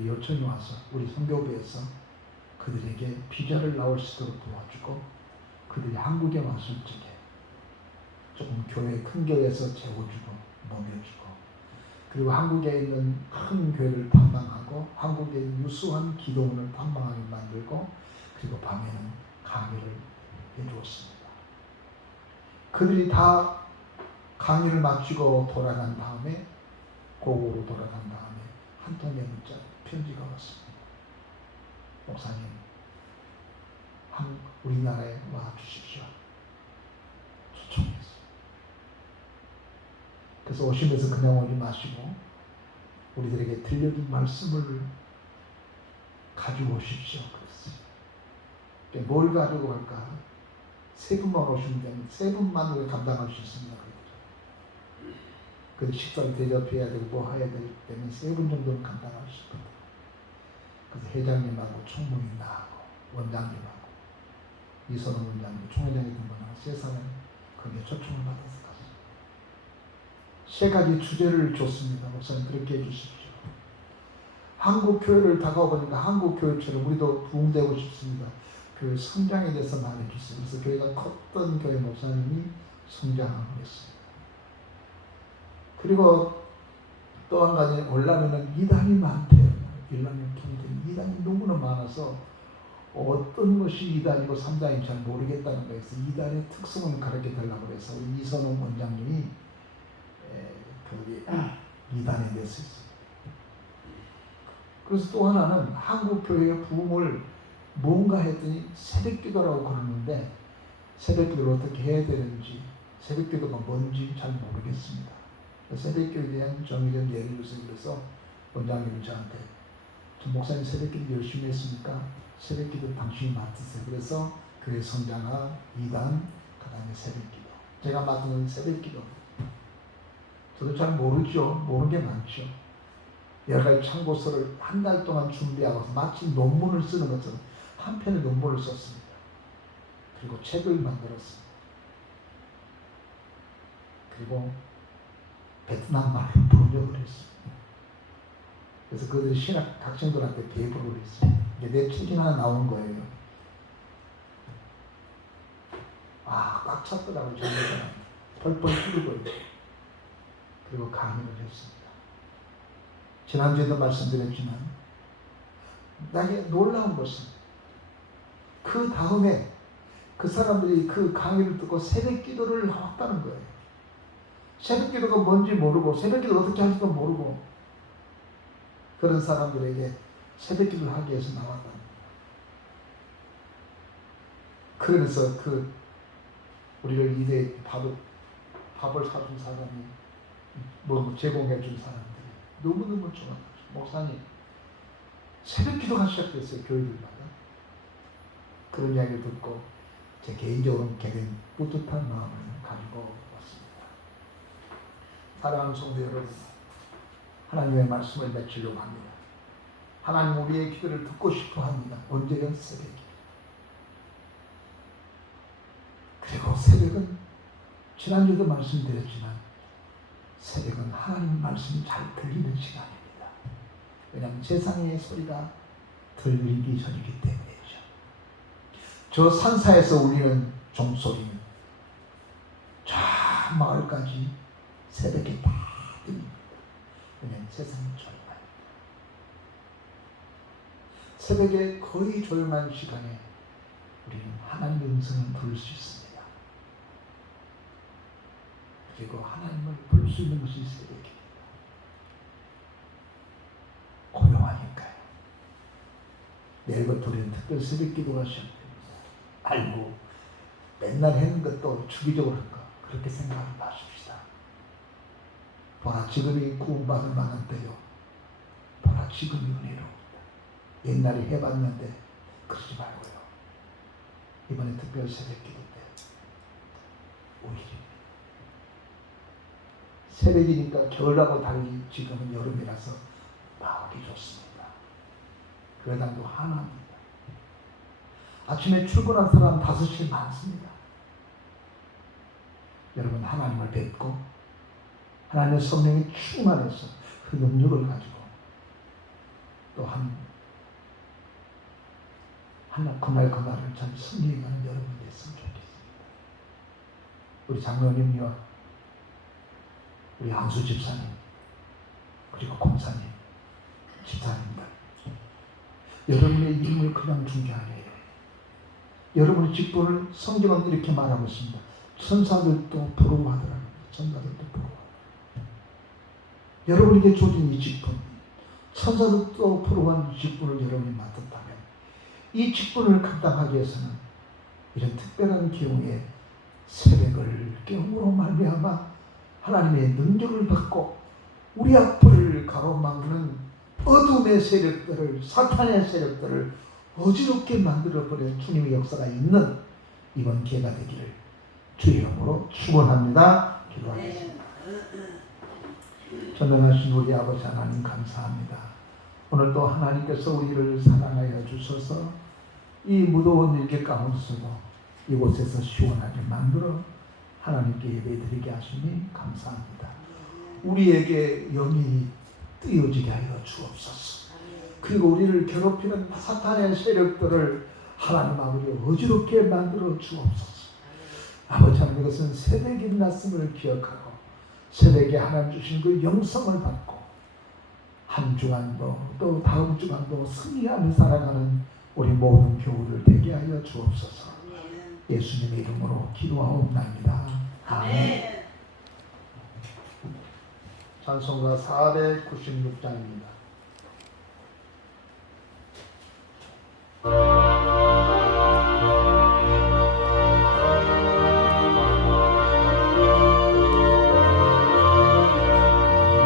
요청이 와서 우리 선교부에서 그들에게 비자를 나올 수 있도록 도와주고 그들이 한국에 왔을 적에 조금 큰 교회에서 재워주고 먹여주고 그리고 한국에 있는 큰 교회를 탐방하고 한국에 있는 유수한 기도원을 탐방하게 만들고 그리고 밤에는 강의를 해주었습니다. 그들이 다 강의를 마치고 돌아간 다음에 고국으로 돌아간 다음에 한 통의 문자 편지가 왔습니다. 목사님, 우리나라에 와 주십시오. 초청했어요. 그래서 오시면서 그냥 오지 마시고 우리들에게 들려준 말씀을 가지고 오십시오. 그랬어요. 뭘 가지고 갈까? 세 분만 오시면 되면 세 분만 우리가 감당할 수 있습니다. 그 식사를 대접해야 되고 뭐 해야 되기 때문에 세 분 정도는 감당할 수 있거든요. 그래서 회장님하고 총무님 나하고 원장님하고 이선호 원장님, 총회장님 등분하고 세 사람이 거기에 초청을 받아서 갔어요. 세 가지 주제를 줬습니다. 목사님 그렇게 해주십시오. 한국 교회를 다가오니까 한국 교회처럼 우리도 부흥되고 싶습니다. 교회 성장에 대해서 말해주세요. 그래서 교회가 컸던 교회 목사님이 성장하고 있습니다. 그리고 또 한 가지 올라면은 이단이 많대요. 일라면 통일된 이단이 너무나 많아서 어떤 것이 이단이고 삼단인지 잘 모르겠다는 거에서 이단의 특성을 가르쳐 달라고 해서 우리 이선홍 원장님이 거기 이단에 대해서 있습니다. 그래서 또 하나는 한국 교회의 부흥을 뭔가 했더니 새벽기도라고 그러는데 새벽기도를 어떻게 해야 되는지 새벽기도가 뭔지 잘 모르겠습니다. 새벽기도에 대한 정의를 예를 주세요. 그래서 원장님은 저한테 저 목사님 새벽기도 열심히 했으니까 새벽기도 당신이 맡으세요. 그래서 교회 성장화 2단 그 다음에 새벽기도 제가 맡은 건 새벽기도. 저도 잘 모르죠. 모르는 게 많죠. 여러 가지 참고서를 한 달 동안 준비하고 마치 논문을 쓰는 것처럼 한 편의 논문을 썼습니다. 그리고 책을 만들었습니다. 그리고 베트남 말로 번역을 했습니다. 그래서 그들이 신학 학생들한테 배부를 했습니다. 이제 내 책이 하나 나온 거예요. 꽉 찼더라고요. 저희가 펄펄 흐르고 있고. 그리고 강의를 했습니다. 지난주에도 말씀드렸지만 나에게 놀라운 것은 그 다음에 그 사람들이 그 강의를 듣고 새벽기도를 하왔다는 거예요. 새벽기도가 뭔지 모르고 새벽기도 어떻게 할지도 모르고 그런 사람들에게 새벽기도를 하기 위해서 나왔다는 거예요. 그러면서 그 우리를 이제 밥을 사준 사람이 뭐 제공해 준 사람들이 너무너무 좋아요. 목사님 새벽기도가 시작됐어요. 교회들마다. 그런 이야기를 듣고 제 개인적으로 굉장히 뿌듯한 마음을 가지고 왔습니다. 사랑하는 성도 여러분, 하나님의 말씀을 맺으려고 합니다. 하나님 우리의 기도를 듣고 싶어 합니다. 언제든 새벽이. 그리고 새벽은 지난주에도 말씀드렸지만 새벽은 하나님 말씀이 잘 들리는 시간입니다. 왜냐하면 세상의 소리가 들리기 전이기 때문이죠. 저 산사에서 울리는 종소리는 저 마을까지 새벽에 다 들립니다. 왜냐하면 세상은 조용합니다. 새벽에 거의 조용한 시간에 우리는 하나님의 음성을 들을 수 있습니다. 그리고 하나님을 부를 수 있는 것이 새벽입니다. 고요하니까요. 내일부터 우리는 특별 새벽 기도가 시작됩니다. 아이고 맨날 하는 것도 주기적으로 할까 그렇게 생각하지 마십시다. 보라 지금이 구원받을 만한 때요. 보라 지금이 은혜로웁니다. 옛날에 해봤는데 그러지 말고요. 이번에 특별 새벽 기도 때 오히려 새벽이니까 겨울하고 달리 지금은 여름이라서 나오기 좋습니다. 교회당도 환합니다. 아침에 출근한 사람 5시에 많습니다. 여러분 하나님을 뵙고 하나님의 성령이 충만해서 그 능력을 가지고 또 그날을 참 승리하는 여러분이 됐으면 좋겠습니다. 우리 장로님과 우리 안수 집사님 그리고 공사님 집사님들 여러분의 이름을 그냥 중요하게 여러분의 직분을 성경은 이렇게 말하고 있습니다. 천사들도 부러워하더라고요. 천사들도 부러워하더라고요. 여러분에게 주어진 이 직분 천사들도 부러워하는 이 직분을 여러분이 맡았다면 이 직분을 감당하기 위해서는 이런 특별한 경우에 새벽을 깨움으로 말미암아 하나님의 능력을 받고 우리 앞을 가로막는 어둠의 세력들을 사탄의 세력들을 어지럽게 만들어버린 주님의 역사가 있는 이번 기회가 되기를 주의 이름으로 축원합니다. 기도하겠습니다. 전능하신 우리 아버지 하나님 감사합니다. 오늘도 하나님께서 우리를 사랑하여 주셔서 이 무더운 일기 가운데서도 이곳에서 시원하게 만들어 하나님께 예배드리게 하시니 감사합니다. 우리에게 영이 뜨여지게 하여 주옵소서. 그리고 우리를 괴롭히는 사탄의 세력들을 하나님 아버지 어지럽게 만들어 주옵소서. 아버지 하나님 이것은 새벽이 났음을 기억하고 새벽에 하나님 주신 그 영성을 받고 한 주간도 또 다음 주간도 승리하며 살아가는 우리 모든 교우를 되게 하여 주옵소서. 예수님의 이름으로 기도하옵나이다. 아멘. 찬송가 496장입니다.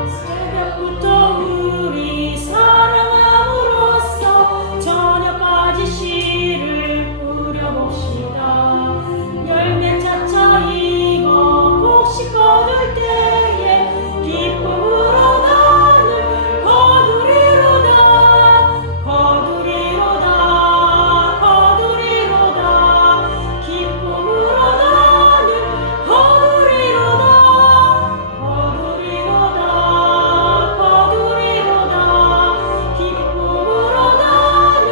새벽부터 우리 사랑함으로써 저녁까지 씨를 뿌려봅시다. 열매 차차 익어 곡식 거둘 때에 기쁨으로 나를 거두리로다. 거두리로다. 거두리로다. 기쁨으로 나를 거두리로다. 거두리로다. 거두리로다. 기쁨으로 나를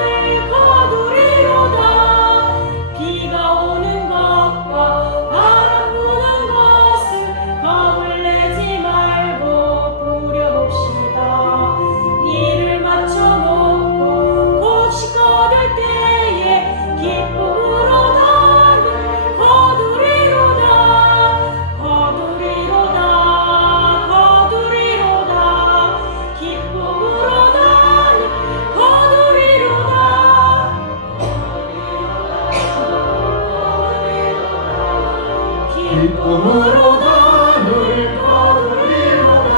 거두리로다. 비가 오는 것과 바람 부는 것을 겁을 내지 말고 부려봅시다. 이를 맞춰놓고 곡식 거둘 때에 기쁨으로 나를 거두리로다. 거두리로다. 거두리로다. 기쁨으로 나를 거두리로다. 기쁨으로 나를 거두리로다.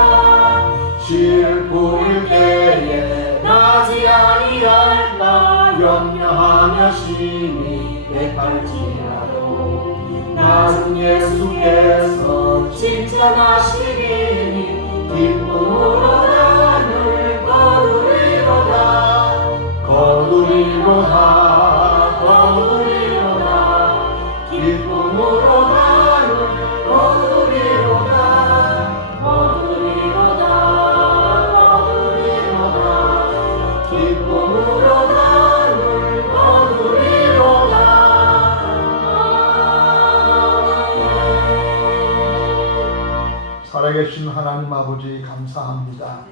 씨를 뿌릴 때에 나지 아니할까 염려하며 심히 애할지라도 나는 예수께서 칭찬하시리니 기쁨으로 나를 거두리로다. 거두리로다. 거두리로다. 기쁨으로 나를 거두리로다. 거두리로다. 거두리로다. 기쁨으로 나를 거두리로다. 살아계신 하나님 아버지 감사합니다.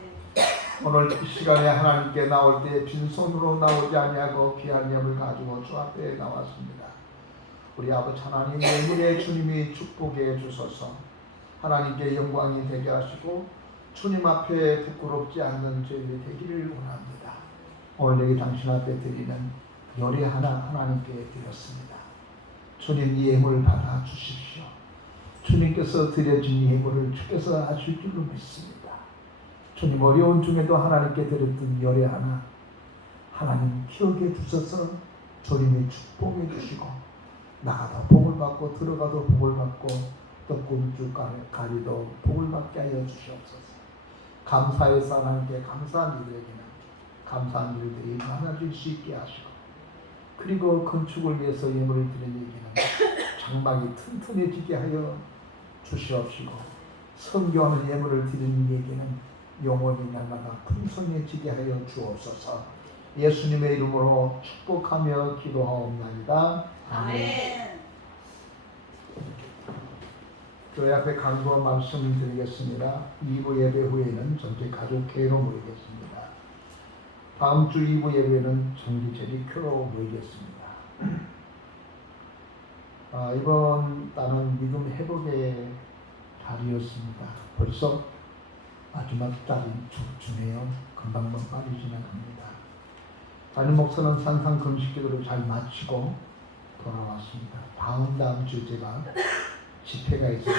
오늘 이 시간에 하나님께 나올 때 빈손으로 나오지 아니하고 귀한 예물 가지고 주 앞에 나왔습니다. 우리 아버지 하나님 예물에 주님이 축복해 주소서. 하나님께 영광이 되게 하시고 주님 앞에 부끄럽지 않는 저희들이 되기를 원합니다. 오늘 여기 당신 앞에 드리는 요리 하나 하나님께 드렸습니다. 주님 이 예물을 받아 주십시오. 주님께서 드려진 예물을 주께서 하실 줄로 믿습니다. 주님 어려운 중에도 하나님께 드렸던 요리 하나 하나님 기억해 주셔서 주님이 축복해 주시고 나가도 복을 받고 들어가도 복을 받고 또 꿈줄 가리도 복을 받게 하여 주시옵소서. 감사해서 하나님께 감사한 이들에게는 감사한 일들이 많아질 수 있게 하시고 그리고 건축을 위해서 예물을 드린 얘기는 장막이 튼튼해지게 하여 주시옵시고 성교하는 예물을 드리는 얘기는 영원히 날마다 풍성해지게 하여 주옵소서. 예수님의 이름으로 축복하며 기도하옵나이다. 아멘. 교회 앞에 간구한 말씀을 드리겠습니다. 2부 예배 후에는 전체 가족회의로 모이겠습니다. 다음 주 2부 예배는 정기제리교로 모이겠습니다. 이번 달은 믿음 회복의 달이었습니다. 벌써 마지막 달이 주네요. 금방 빨리 지나갑니다. 담임 목사는 산상 금식기도를 잘 마치고 돌아왔습니다. 다음 주 제가 집회가 있어서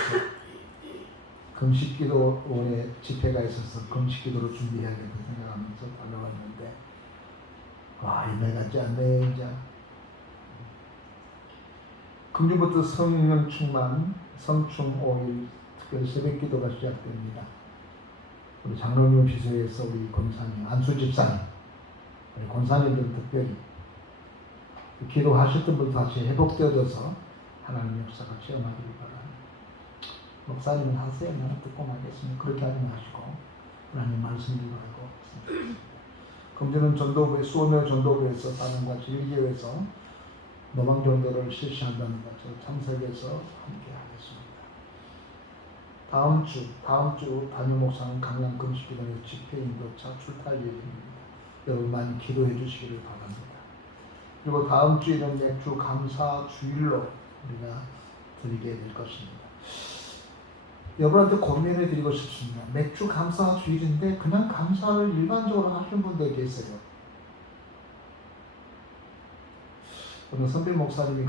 금식기도원에 집회가 있어서 금식기도로 준비해야겠다 생각하면서 달려왔는데 이날 같지 않네. 이제 금주부터 성령 충만 성충 5일 특별 새벽기도가 시작됩니다. 우리 장로님 비서에서 우리 권사님 안수 집사님 우리 권사님들 특별히 기도하셨던 분 다시 회복되어져서 하나님 역사가 체험하기를 바랍니다. 목사님은 하세요. 나는 듣고만 하겠습니다. 그렇게 하지 마시고 하나님 말씀 기도하고 금주는 전도부의 수원의 전도부에서 사명과 진리교회에서 노방전도를 실시한다는 것을 참석해서 함께 하겠습니다. 다음 주 담임 목사는 강남 금식기도회 집회 인도차 출타 예정입니다. 여러분 많이 기도해 주시기를 바랍니다. 그리고 다음 주에는 맥주 감사 주일로 우리가 드리게 될 것입니다. 여러분한테 고민해 드리고 싶습니다. 맥주 감사 주일인데 그냥 감사를 일반적으로 하시는 분들 계세요. 오늘 선필 목사님이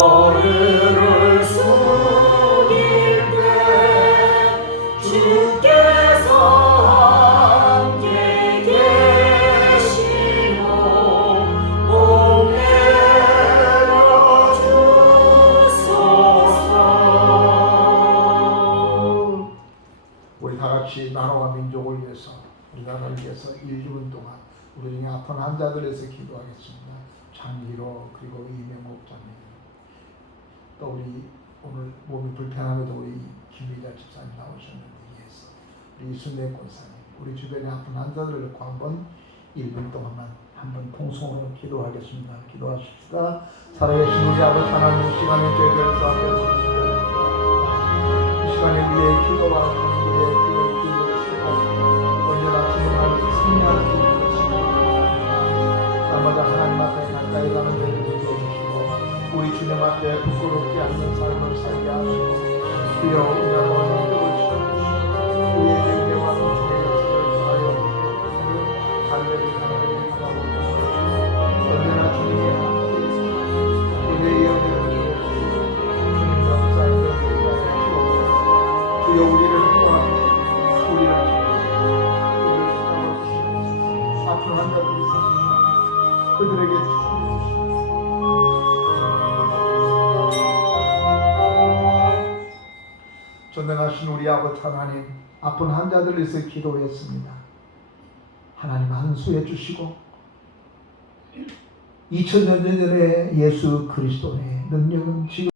머리를 숙일 때 주께서 함께 계시고 복 내려 주소서. 우리 다 같이 나라와 민족을 위해서 우리 나라를 위해서 1주분 동안 우리 중에 아픈 환자들에서 기도하겠습니다. 장기로 그리고 이명옥 자매 또 우리 오늘 몸이 불편함에도 우리 김미자 집사님 나오셨는데 위해서 우리 이순례 권사님 우리 주변에 아픈 환자들을 놓고 한번 1분 동안만 한번 통성으로 기도하겠습니다. 기도하십시다. 살아계신 우리 아버지 하나님 시간의 죄를 사하여 이 시간에 우리의 기도와 우리의 기도를 기도하시고 언제나 주님을 승리하는 주님 날마다 하나님 앞에 가까이 가는 데를 주시고 우리 주님 앞에 부끄럽지 않는 삶을 살게 하시고 주여 우리 나라와 민족을 지켜주시고 우리의 영예와 공중의 역사를 더하여 주시고 갈대를 하나님의 바라보고 언제나 주님의 함께 우리의 영예를 위해서 주님 감사의 영예를 주시고 주여 우리를 도와주시고 우리를 찾아주시고 아픈 환자들이 있습니다. 그들에게 전능하신 우리 아버지 하나님 아픈 환자들을 위해서 기도했습니다. 하나님 안수해 주시고 2000년 전에 예수 그리스도의 능력은 지금